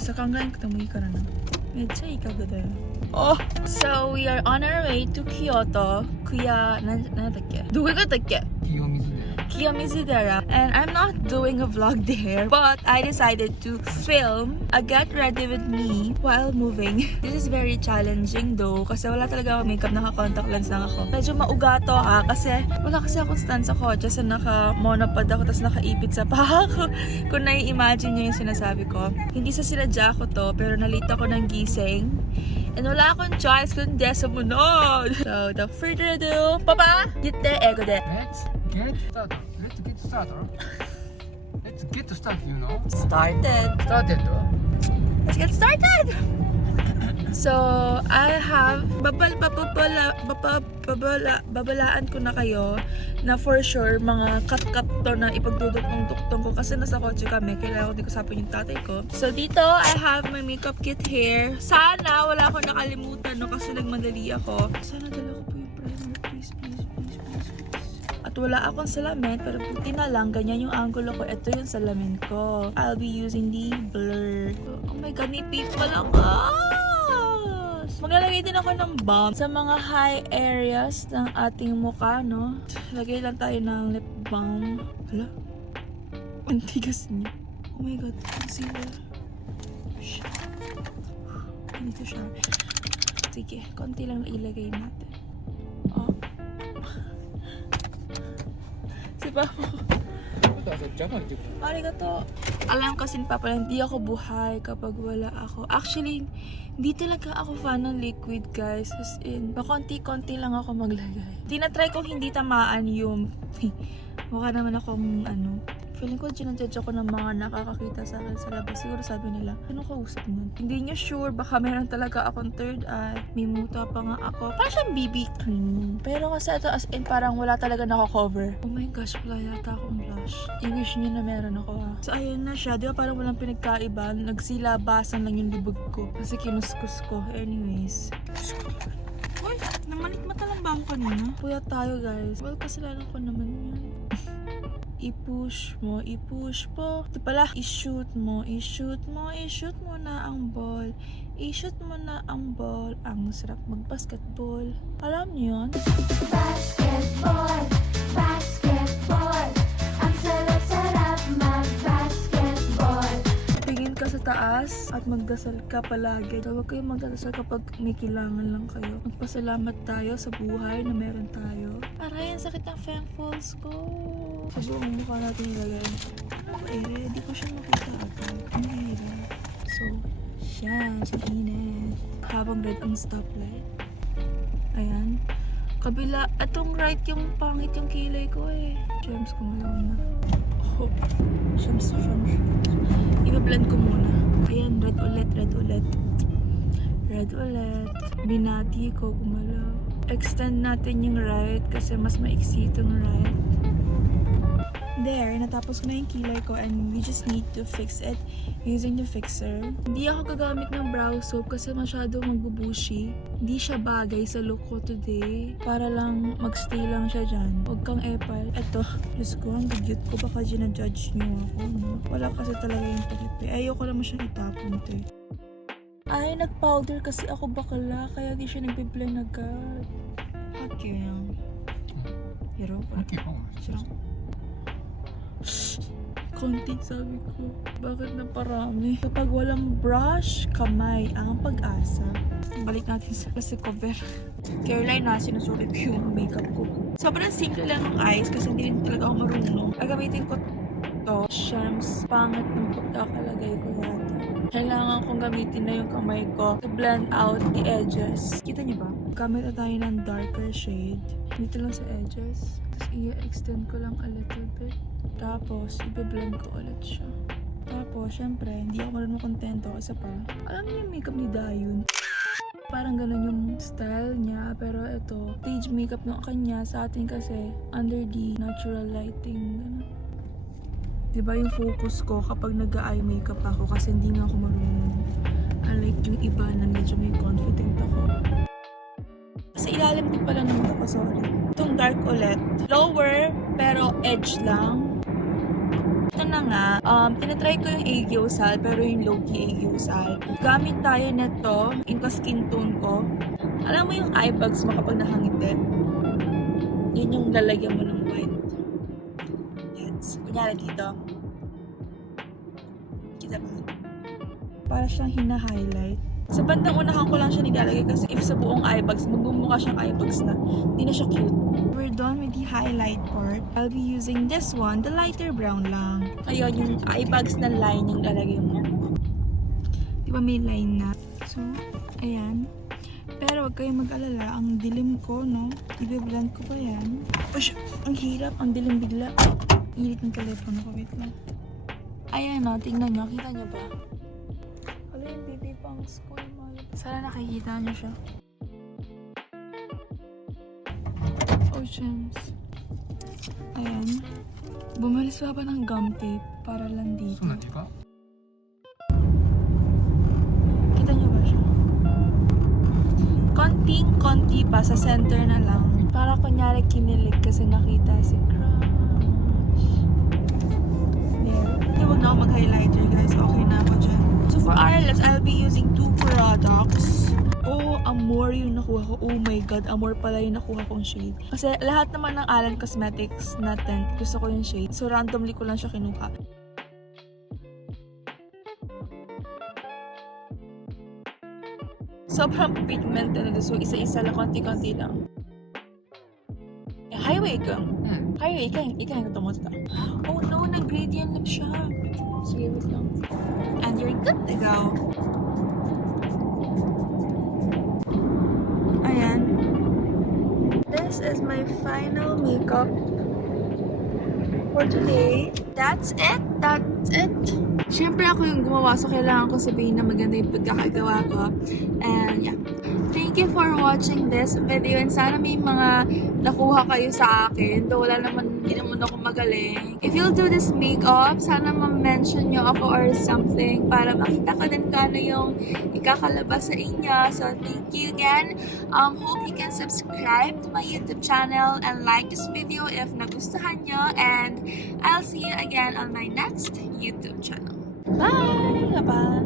さ、考えなくてもいいからな。めっちゃいい家具だよ。Oh, so we are on our way to Kyoto.なんだっけ？どこ行ったっけ？Kiyomizudera. And I'm not doing a vlog there, but I decided to film a get ready with me while moving. This is very challenging though, kasi wala talaga ako makeup, naka-contact lens lang ako. Medyo maugato ha, kasi wala kasi akong stand sa kotse, so naka-monopod ako, tapos nakaipit sa paa ko. Kung nai-imagine nyo yung sinasabi ko. Hindi sa sinadya ko to, pero nalita ko ng gising. And wala akong choice kundi sumunod. So, without further ado, Papa, yitte ego de. Let's get started. Let's get started, you know. Started. Let's get started. So, I have babalaan ko na kayo na for sure mga cut to na ipagdudok-tong ko kasi nasa kotse kami, kailangan ko di kasapin yung tatay ko. So, dito I have my makeup kit here. Sana wala akong nakalimutan no kasi nagmadali ako. Sana dala ko po yung primer, please. At wala akong salamin, pero buti na lang, ganyan yung angulo ko. Ito yung salamin ko. I'll be using the blur. Oh my god, may pink pala ako. Maglalagay din ako ng balm sa mga high areas ng ating mukha, no? Lagay lang tayo ng lip balm. Hala? Ang tigas niya. Oh my god, concealer. Dito siya. Sige, konti lang ilagay natin. Oh. Si Papa. Arigato. Alam kasi ni Papa, hindi ako buhay kapag wala ako. Actually, hindi talaga ako fan ng liquid, guys. As in, pakonti-konti lang ako maglagay. Tinatry kong hindi tamaan yung mukha naman akong feeling ko ginajudge ako ng mga nakakakita sa akin sa labas. Siguro sabi nila, ano kausap nun? Hindi nyo sure, baka meron talaga akong third eye. May muta pa nga ako. Parang siyang BB cream. Pero kasi ito as in parang wala talaga nako-cover. Oh my gosh, wala yata akong blush. I-wish nyo na meron ako ha. So ayun na siya. Di ba parang walang pinagkaiba? Nagsilabasan lang yung lubog ko. Kasi kinuskus ko. Anyways. Uy, namanit mata lang ba ako kanina? Puyat tayo guys. Well, kasalanan ko naman yun. I-push mo ito pala, i-shoot mo na ang ball, i-shoot mo na ang ball. Ang sarap mag-basketball, alam niyo yun? Basketball, ang sarap mag-basketball. Tingin ka sa taas at magdasal ka palagi. Huwag kayong magdasal kapag may kailangan lang kayo. Magpasalamat tayo sa buhay na meron tayo. Aray, ang sakit ng fangfalls ko. Sa buong mukha natin ilagay. Ready ko siya makita agad. Ready. So, yan. Sa init. Habang red ang stoplight. Ayan. Kabila. Atong right yung pangit yung kilay ko eh. Gems ko ngayon na. Oh. Gems. Iba-blend ko muna. Ayan. Red ulit. Binati ko gumalaw. Extend natin yung right kasi mas maiksi itong right. There, natapos ko na yung kilay ko and we just need to fix it using the fixer. Hindi ako gagamit ng brow soap kasi masyado magbubushi. Hindi siya bagay sa look ko today. Para lang magstay lang siya dyan. Huwag kang epal. Eto, Diyos ko, ang cute ko. Baka ginajudge nyo ako. No? Wala kasi talaga yung takip eh. Ayoko naman siyang itapon to eh. Ay, nag-powder kasi ako bakala. Kaya di siya nagbe-blend agad. Okay lang. Hero? Okay po. Konti sabi ko. Bakit na parami? Kapag walang brush, kamay ang pag-asa. Balik natin sa cover. Careline na sinusulit ko yung makeup ko. Sobrang simple lang ng eyes kasi hindi rin talaga ako marunong. Gagamitin ko to. Shams, pangit ng pagkakalagay ko yata. Kailangan kong gamitin na yung kamay ko to blend out the edges. Kita niyo ba? Gamit na tayo ng darker shade. Dito lang sa edges. Tapos i-extend ko lang a little bit. Tapos, i-blend ko ulit siya. Tapos, syempre, hindi ako marunong kontento. Isa pa, alam niyo yung makeup ni Dayun? Parang ganun yung style niya. Pero ito, stage makeup ng kanya. Sa atin kasi, under the natural lighting. Ganun. Diba yung focus ko kapag nag-eye makeup ako kasi hindi nga ako marunong. Unlike yung iba na medyo may confident ako. Sa ilalim din pala ng mata ko, sorry. Itong dark ulit. Lower, pero edge lang. Ito ito na nga, tinatry ko yung aegyosal, pero yung lowkey aegyosal. Gamit tayo nito, inka skin tone ko. Alam mo yung eye bags mo kapag nakangiti? Yun yung lalagyan mo ng white. Yes. Kunyari dito. Kita ba? Para siyang hina-highlight. Sa bandang unahan ko lang siya nilalagay kasi if sa buong eye bags, magbumukha siyang eye bags na. Hindi na siya cute. We're done with the highlight part. I'll be using this one, the lighter brown lang. Ayun, yung eye bags na line yung lalagay mo. Di ba may line na? So, ayan. Pero wag kayong mag-alala, ang dilim ko, no? I-blend ko pa yan. Ush, ang hirap, ang dilim bigla. Init ng telepono ko, wait lang. Ayan, no, tingnan nyo, kita nyo ba? Hala, yung baby pang school mo. Sana nakikita nyo siya. Oceans. Ayan. Bumalis pa ng gum tape para lang dito. Kita nyo ba siya? Konting-konti pa sa center na lang. Para kunyari kinilig kasi nakita si Crush. There. Hindi, wag na ako mag-highlighter guys. Okay na ako dyan. So for eyelash, I'll be using 2 products. Oh, amour yung nakuha ko. Oh my god, amour pala yung nakuha kong shade. Kasi lahat naman ng Careline Cosmetics na tint, gusto ko yung shade. So randomly ko lang siya kinuha. Sobrang pigmented na. So isa-isa lang, konti-konti lang. Highway ka. Highway, ikaw yung tumot ka. Oh no, nag-gradient lip siya. Sige, wait lang. And you're good to go. Ayan. This is my final makeup for today. That's it. Siyempre ako yung gumawa, so kailangan ko sabihin na maganda yung pagkakagawa ko. And yeah. Thank you for watching this video and sana may mga nakuha kayo sa akin. Though wala naman, hindi naman ako magaling. If you'll do this makeup, sana ma-mention nyo ako or something para makita ko din kano yung ikakalabas sa inyo. So thank you again. Hope you can subscribe to my YouTube channel and like this video if nagustuhan nyo. And I'll see you again on my next YouTube channel. Bye! Bye-bye!